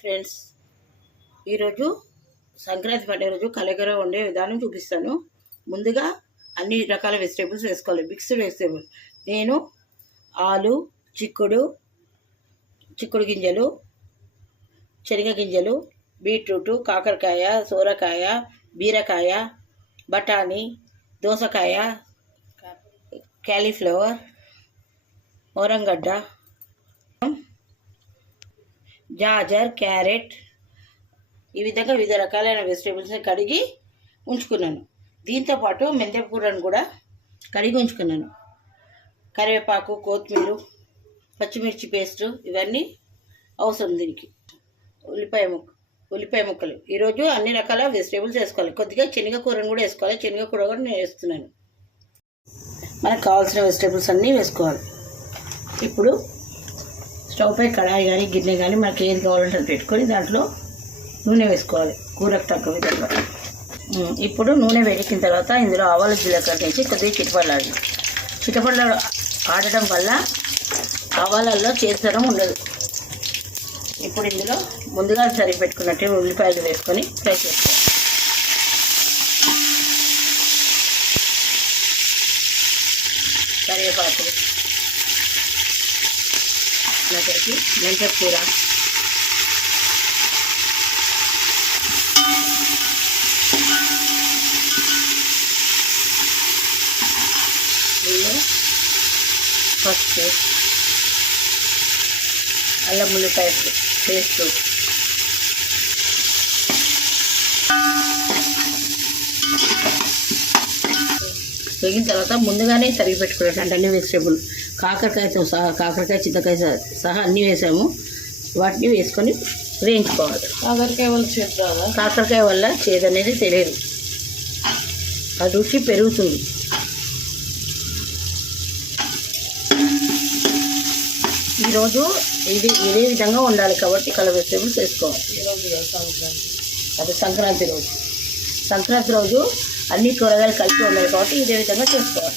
Friends ఈరోజు సంక్రాంతి పండుగ రోజు కలగర వండే విధానం చూపిస్తాను. ముందుగా అన్ని రకాల వెజిటేబుల్స్ వేసుకోవాలి. Mixed vegetable. నేను ఆలు చిక్కుడు చిక్కుడు గింజలు శనగ గింజలు బీట్రూట్ కాకరకాయ సోరకాయ బీరకాయ బఠానీ దోసకాయ క్యాలీఫ్లవర్ ఓరంగడ్డ జాజర్ క్యారెట్ ఈ విధంగా వివిధ రకాలైన వెజిటేబుల్స్ని కడిగి ఉంచుకున్నాను. దీంతోపాటు మెంతెకూరను కూడా కడిగి ఉంచుకున్నాను. కరివేపాకు కొత్తిమీర పచ్చిమిర్చి పేస్ట్ ఇవన్నీ అవసరం దీనికి. ఉల్లిపాయ ముక్క ఉల్లిపాయ ముక్కలు. ఈరోజు అన్ని రకాల వెజిటేబుల్స్ వేసుకోవాలి. కొద్దిగా శనగకూరను కూడా వేసుకోవాలి. శనగ కూర కూడా నేను వేస్తున్నాను. మనకు కావాల్సిన వెజిటేబుల్స్ అన్నీ వేసుకోవాలి. ఇప్పుడు స్టవ్ పై కడాయి కానీ గిన్నె కానీ మనకి ఏది కావాలంటే అది పెట్టుకొని దాంట్లో నూనె వేసుకోవాలి కూరకు తగ్గ విధంగా. ఇప్పుడు నూనె వేడెక్కిన తర్వాత ఇందులో ఆవాల జీలకర్ర వేసి కొద్దిగా చిటపడలాడి చిటపడలు ఆడటం వల్ల ఆవాలల్లో చేర్చడం ఉండదు. ఇప్పుడు ఇందులో ముందుగా సరిగి పెట్టుకున్నట్టు ఉల్లిపాయలు వేసుకొని ఫ్రై చేసుకోవాలి. కరివేపాకు. నాకైతే మెంత కూర. పసుపు అల్లం ఉల్లిపాయ పేస్ట్. వేగిన తర్వాత ముందుగానే తరిగి పెట్టుకున్నటువంటి అన్ని వెజిటేబుల్ కాకరకాయతో సహా కాకరకాయ చింతకాయ సహా- అన్నీ వేసాము. వాటిని వేసుకొని వేయించుకోవాలి. కాకరకాయ వాళ్ళు చేద్దాదా కాకరకాయ వల్ల చేదు అనేది తెలియదు. ఆ రుచి పెరుగుతుంది. ఈరోజు ఇది ఇదే విధంగా ఉండాలి కాబట్టి కలర్ వెజిటేబుల్స్ వేసుకోవాలి. అది సంక్రాంతి రోజు. సంక్రాంతి రోజు అన్ని కూరగాయలు కలిపి ఉండాలి కాబట్టి ఇదే విధంగా చేసుకోవాలి.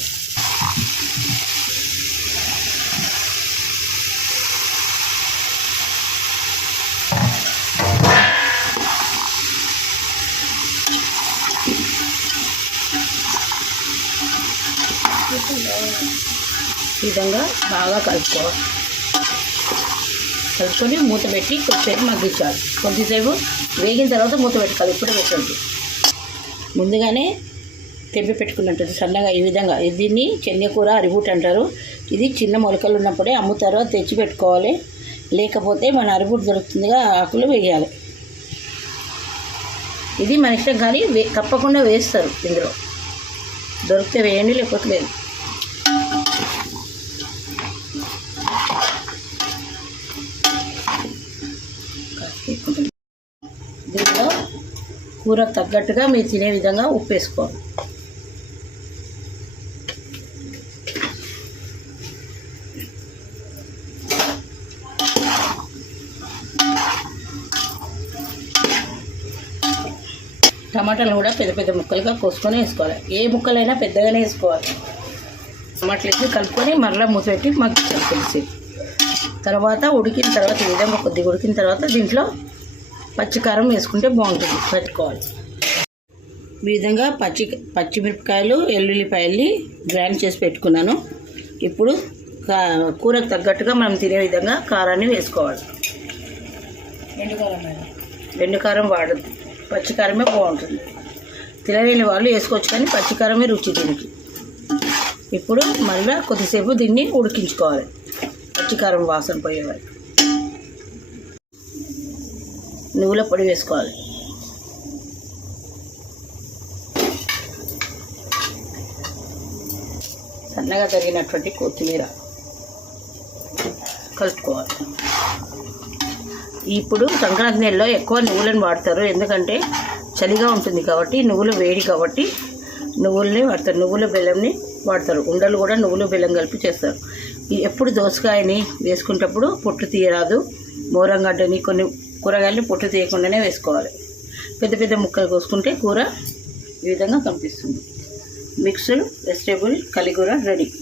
ఈ విధంగా బాగా కలుపుకోవాలి కలుపుకొని మూత పెట్టి కొద్దిసేపు మగ్గించాలి. కొద్దిసేపు వేగిన తర్వాత మూత పెట్టి ఇప్పుడు పెట్టండి ముందుగానే తెంపి పెట్టుకున్నట్టు సన్నగా ఈ విధంగా. దీన్ని దీన్ని చెన్నకూర అరిబూట్ అంటారు. ఇది చిన్న మొలకలు ఉన్నప్పుడే అమ్ముతారు. తెచ్చి పెట్టుకోవాలి. లేకపోతే మన అరిబూట్ దొరుకుతుందిగా ఆకులు వేయాలి. ఇది మన ఇష్టం కానీ వే తప్పకుండా వేస్తారు ఇందులో. దొరికితే వేయండి లేకపోతే లేదు. దీంట్లో కూరకు తగ్గట్టుగా మీరు తినే విధంగా ఉప్పు వేసుకోవాలి టమాటాలు కూడా పెద్ద పెద్ద ముక్కలుగా కోసుకొని వేసుకోవాలి. ఏ ముక్కలైనా పెద్దగానే వేసుకోవాలి. టమాటాలు వేసి కలుపుకొని మరలా మూత పెట్టి మాకు తెలిసి. తర్వాత ఉడికిన తర్వాత ఈ విధంగా కొద్దిగా ఉడికిన తర్వాత దీంట్లో పచ్చికారం వేసుకుంటే బాగుంటుంది. పెట్టుకోవాలి. ఈ విధంగా పచ్చి పచ్చిమిరపకాయలు ఎల్లుల్లిపాయల్ని గ్రైండ్ చేసి పెట్టుకున్నాను. ఇప్పుడు కూరకు తగ్గట్టుగా మనం తినే విధంగా కారాన్ని వేసుకోవాలి. ఎండు కారం వాడద్దు. పచ్చికారమే బాగుంటుంది. తినలేని వాళ్ళు వేసుకోవచ్చు కానీ పచ్చికారమే రుచి దీనికి. ఇప్పుడు మళ్ళీ కొద్దిసేపు దీన్ని ఉడికించుకోవాలి. పచ్చికారం వాసన పోయేవారు. నువ్వుల పొడి వేసుకోవాలి. సన్నగా తరిగినటువంటి కొత్తిమీర కలుపుకోవాలి. ఇప్పుడు సంక్రాంతి నెలలో ఎక్కువ నువ్వులను వాడతారు. ఎందుకంటే చలిగా ఉంటుంది కాబట్టి నువ్వులు వేడి కాబట్టి నువ్వుల్ని వాడతారు. నువ్వుల బెల్లంని వాడతారు. ఉండలు కూడా నువ్వులు బెల్లం కలిపి చేస్తారు. ఎప్పుడు దోసకాయని వేసుకునేటప్పుడు పొట్టు తీయరాదు. మోరంగడ్డని కొన్ని కూరగాయలు పొట్టు తీయకుండానే వేసుకోవాలి. పెద్ద పెద్ద ముక్కలు కోసుకుంటే కూర ఈ విధంగా కనిపిస్తుంది. మిక్స్డ్ వెజిటేబుల్ కలిగూర రెడీ.